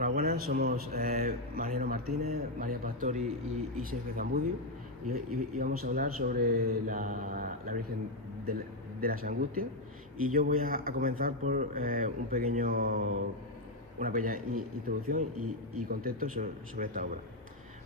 Hola, buenas, somos Mariano Martínez, María Pastor y Sergio Zambudio y vamos a hablar sobre la Virgen de las Angustias y yo voy a comenzar por una pequeña introducción y contexto sobre esta obra.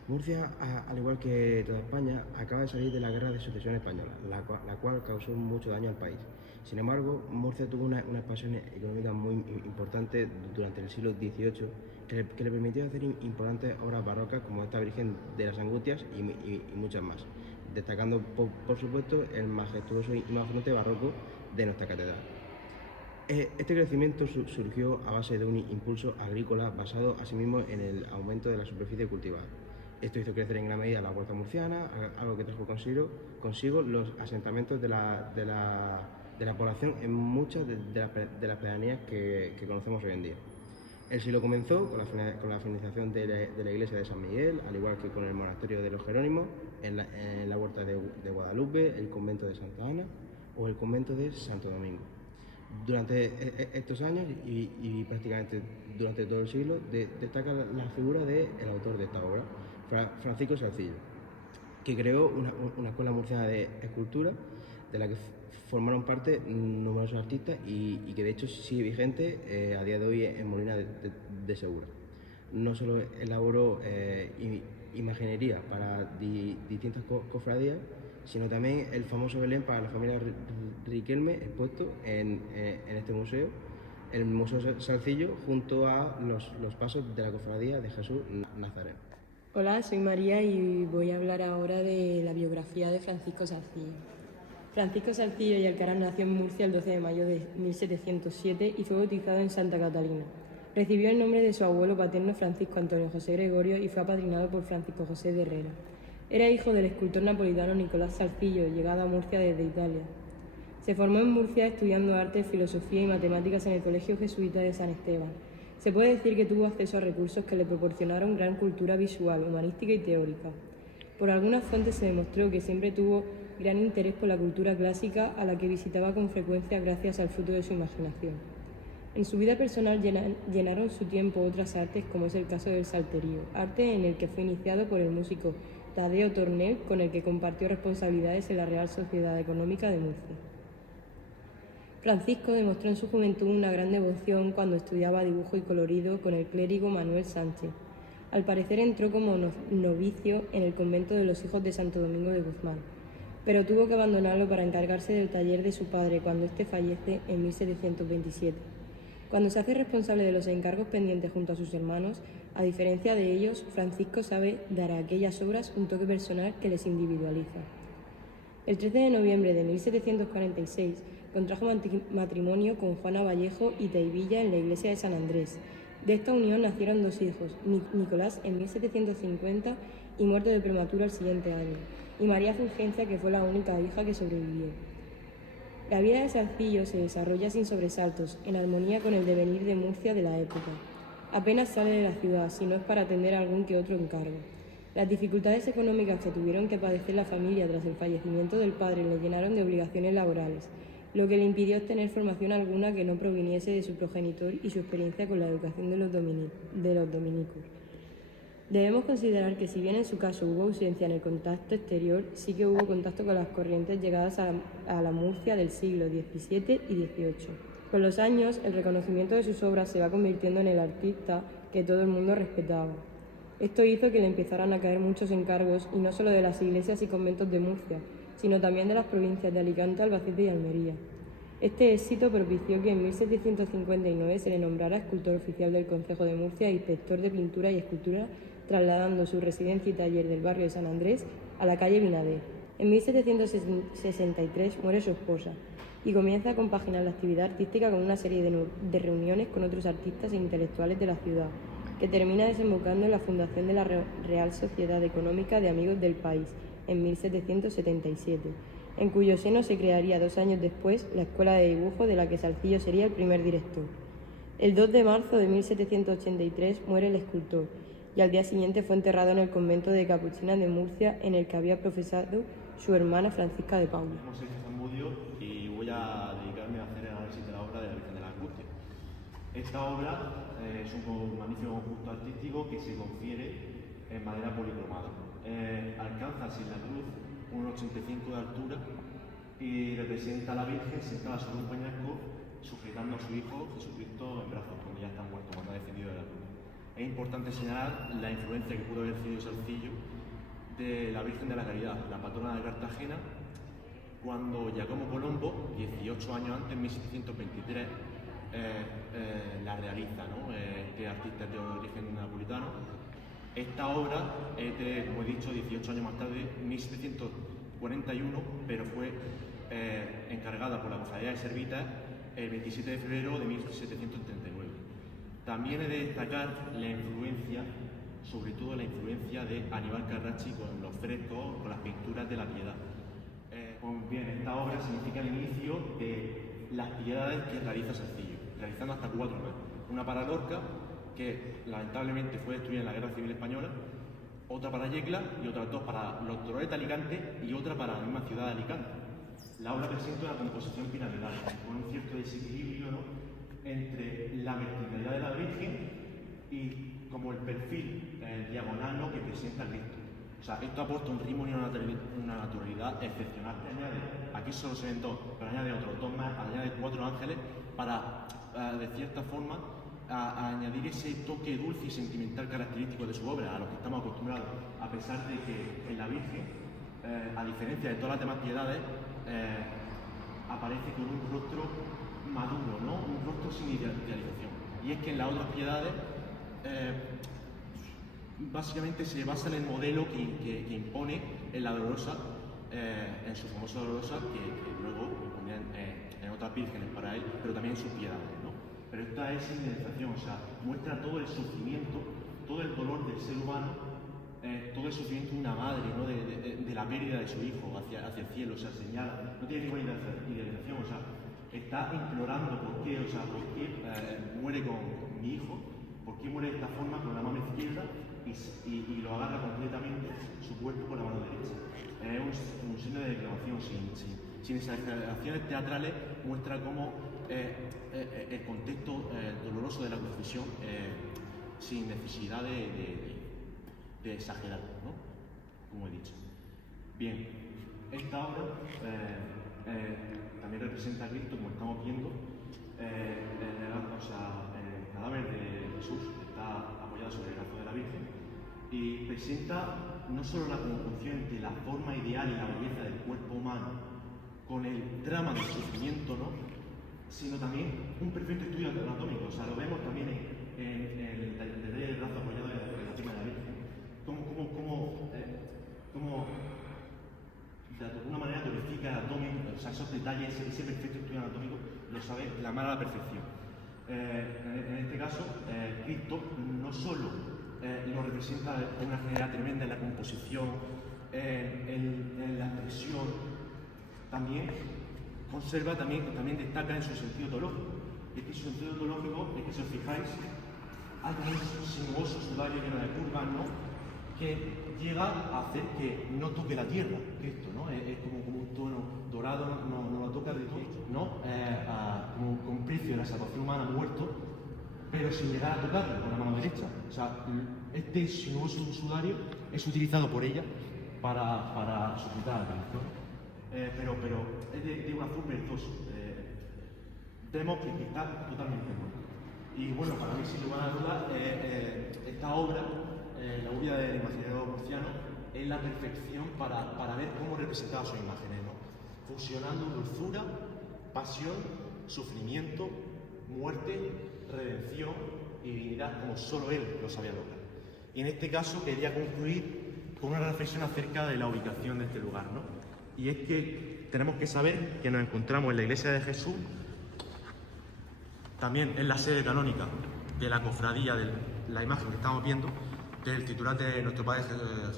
Murcia, al igual que toda España, acaba de salir de la Guerra de Sucesión Española, la cual causó mucho daño al país. Sin embargo, Murcia tuvo una expansión económica muy importante durante el siglo XVIII que le permitió hacer importantes obras barrocas como esta Virgen de las Angustias y muchas más, destacando por supuesto el majestuoso y imaginante barroco de nuestra catedral. Este crecimiento surgió a base de un impulso agrícola basado asimismo en el aumento de la superficie cultivada. Esto hizo crecer en gran medida la huerta murciana, algo que trajo consigo los asentamientos de la población en muchas de las pedanías que conocemos hoy en día. El siglo comenzó con la finalización de la iglesia de San Miguel, al igual que con el monasterio de los Jerónimos, en la huerta de Guadalupe, el convento de Santa Ana o el convento de Santo Domingo. Durante estos años y prácticamente durante todo el siglo destaca la figura del autor de esta obra, Francisco Salcillo, que creó una escuela murciana de escultura de la que formaron parte numerosos artistas y que de hecho sigue vigente a día de hoy en Molina de Segura. No solo elaboró imaginería para distintas cofradías, sino también el famoso Belén para la familia Riquelme, expuesto en este museo, el Museo Salcillo, junto a los pasos de la cofradía de Jesús Nazareno. Hola, soy María y voy a hablar ahora de la biografía de Francisco Salcillo. Francisco Salcillo y Alcaraz nació en Murcia el 12 de mayo de 1707 y fue bautizado en Santa Catalina. Recibió el nombre de su abuelo paterno Francisco Antonio José Gregorio y fue apadrinado por Francisco José de Herrera. Era hijo del escultor napolitano Nicolás Salcillo, llegado a Murcia desde Italia. Se formó en Murcia estudiando arte, filosofía y matemáticas en el Colegio Jesuita de San Esteban. Se puede decir que tuvo acceso a recursos que le proporcionaron gran cultura visual, humanística y teórica. Por algunas fuentes se demostró que siempre tuvo gran interés por la cultura clásica, a la que visitaba con frecuencia gracias al fruto de su imaginación. En su vida personal llenaron su tiempo otras artes, como es el caso del salterio, arte en el que fue iniciado por el músico Tadeo Tornel, con el que compartió responsabilidades en la Real Sociedad Económica de Murcia. Francisco demostró en su juventud una gran devoción cuando estudiaba dibujo y colorido con el clérigo Manuel Sánchez. Al parecer entró como novicio en el convento de los Hijos de Santo Domingo de Guzmán, pero tuvo que abandonarlo para encargarse del taller de su padre cuando éste fallece en 1727. Cuando se hace responsable de los encargos pendientes junto a sus hermanos, a diferencia de ellos, Francisco sabe dar a aquellas obras un toque personal que les individualiza. El 13 de noviembre de 1746 contrajo matrimonio con Juana Vallejo y Teivilla en la iglesia de San Andrés. De esta unión nacieron dos hijos, Nicolás en 1750 y muerto de prematuro el siguiente año, y María Fulgencia, que fue la única hija que sobrevivió. La vida de Salcillo se desarrolla sin sobresaltos, en armonía con el devenir de Murcia de la época. Apenas sale de la ciudad, si no es para atender algún que otro encargo. Las dificultades económicas que tuvieron que padecer la familia tras el fallecimiento del padre le llenaron de obligaciones laborales, lo que le impidió obtener formación alguna que no proviniese de su progenitor y su experiencia con la educación de los dominicos. Debemos considerar que si bien en su caso hubo ausencia en el contacto exterior, sí que hubo contacto con las corrientes llegadas a la Murcia del siglo XVII y XVIII. Con los años, el reconocimiento de sus obras se va convirtiendo en el artista que todo el mundo respetaba. Esto hizo que le empezaran a caer muchos encargos, y no solo de las iglesias y conventos de Murcia, sino también de las provincias de Alicante, Albacete y Almería. Este éxito propició que en 1759 se le nombrara escultor oficial del Concejo de Murcia e inspector de pintura y escultura, trasladando su residencia y taller del barrio de San Andrés a la calle Binader. En 1763 muere su esposa y comienza a compaginar la actividad artística con una serie de reuniones con otros artistas e intelectuales de la ciudad, que termina desembocando en la fundación de la Real Sociedad Económica de Amigos del País en 1777, en cuyo seno se crearía 2 años después la Escuela de Dibujo, de la que Salcillo sería el primer director. El 2 de marzo de 1783 muere el escultor y al día siguiente fue enterrado en el convento de Capuchinas de Murcia, en el que había profesado su hermana Francisca de Paula. Soy Sergio Zambudio y voy a dedicarme a hacer el análisis de la obra de la Virgen de las Angustias. Esta obra es un magnífico conjunto artístico que se confiere en madera policromada. Alcanza sin la cruz 1,85 de altura y representa a la Virgen sentada sobre un peñasco sujetando a su hijo Jesucristo en brazos cuando ya está muerto, cuando ha descendido de la cruz. Es importante señalar la influencia que pudo haber tenido Salcillo de la Virgen de la Caridad, la patrona de Cartagena, cuando Giacomo Colombo, 18 años antes, en 1723, la realiza, ¿no? Este artista de origen napolitano. Esta obra es de, como he dicho, 18 años más tarde, 1741, pero fue encargada por la Cofradía de Servitas el 27 de febrero de 1739. También he de destacar la influencia, sobre todo la influencia de Aníbal Carracci con los frescos, con las pinturas de la Piedad. Pues bien, esta obra significa el inicio de las piedades que realiza Salcillo, realizando hasta 4 más. Una para Lorca, que lamentablemente fue destruida en la Guerra Civil Española, otra para Yecla y otras 2 para los Toros de Alicante y otra para la misma ciudad de Alicante. La obra presenta una composición piramidal, con un cierto desequilibrio, ¿no?, entre la verticalidad de la Virgen y como el perfil diagonal, ¿no?, que presenta Cristo. O sea, esto aporta un ritmo y una naturalidad excepcional. Aquí solo se ven 2, pero añade otros 2 más, añade 4 ángeles para, de cierta forma, a añadir ese toque dulce y sentimental característico de su obra, a lo que estamos acostumbrados, a pesar de que en la Virgen, a diferencia de todas las demás piedades, aparece con un rostro maduro, ¿no?, un rostro sin idealización. Y es que en las otras piedades básicamente se basa en el modelo que impone en la Dolorosa, en su famosa Dolorosa, que luego ponían en otras vírgenes para él, pero también en sus piedades, ¿no? Pero esta es idealización, o sea, muestra todo el sufrimiento, todo el dolor del ser humano, todo el sufrimiento de una madre, ¿no?, de la pérdida de su hijo hacia el cielo, o sea, señala, no tiene ninguna idealización, o sea, está implorando por qué, o sea, por qué muere con mi hijo, por qué muere de esta forma con la mano izquierda y lo agarra completamente su cuerpo con la mano derecha. Es un signo de declamación, sin exageraciones teatrales, muestra cómo el contexto doloroso de la confesión, sin necesidad de exagerar, ¿no?, como he dicho. Bien, esta obra también representa a Cristo, como estamos viendo, el cadáver de Jesús está apoyado sobre el brazo de la Virgen y presenta no solo la conjunción entre la forma ideal y la belleza del cuerpo humano con el drama del sufrimiento, ¿no?, sino también un perfecto estudio anatómico. O sea, lo vemos también en el detalle del brazo apoyado en la pierna de la Virgen, como de alguna manera glorifica el abdomen, o sea, esos detalles, ese perfecto estudio anatómico lo sabe plasmar a la perfección. En este caso, Cristo no solo nos representa una genialidad tremenda en la composición, en la expresión, también conserva, también destaca en su sentido teológico. Y es que su sentido teológico, es que si os fijáis, hay un sinuoso sudario lleno de curvas, ¿no?, que llega a hacer que no toque la tierra, Cristo, ¿no? Es como un tono dorado, no lo toca de todo, ¿no? Como con precio de la salvación humana muerto, pero sin llegar a tocarlo con la mano derecha. O sea, este sinuoso sudario es utilizado por ella para suscitar la canción, pero es de un azul verdoso. Vemos que está totalmente muerto. Y bueno, para mí, sin lugar a dudas, esta obra, la Biblia del imaginero murciano, es la perfección para ver cómo representaba sus imágenes, ¿no?, fusionando dulzura, pasión, sufrimiento, muerte, redención y divinidad, como solo él lo sabía lograr. Y en este caso quería concluir con una reflexión acerca de la ubicación de este lugar, ¿no? Y es que tenemos que saber que nos encontramos en la Iglesia de Jesús, también en la sede canónica de la cofradía, de la imagen que estamos viendo, del titular de nuestro Padre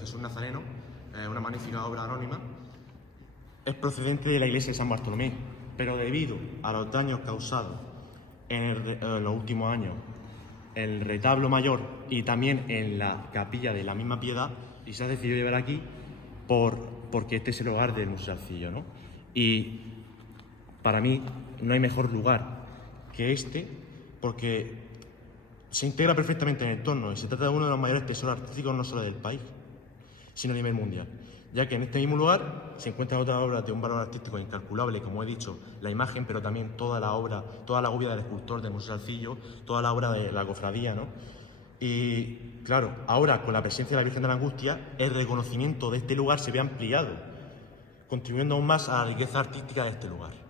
Jesús Nazareno, una magnífica obra anónima. Es procedente de la iglesia de San Bartolomé, pero debido a los daños causados en los últimos años en el retablo mayor y también en la capilla de la misma Piedad, y se ha decidido llevar aquí porque este es el hogar del Museo Salcillo, ¿no? Y para mí no hay mejor lugar que este, porque se integra perfectamente en el entorno y se trata de uno de los mayores tesoros artísticos no solo del país, sino a nivel mundial, ya que en este mismo lugar se encuentran otras obras de un valor artístico incalculable, como he dicho, la imagen, pero también toda la obra, toda la gubia del escultor de Museo Salcillo, toda la obra de la cofradía, ¿no? Y claro, ahora con la presencia de la Virgen de la Angustia, el reconocimiento de este lugar se ve ampliado, contribuyendo aún más a la riqueza artística de este lugar.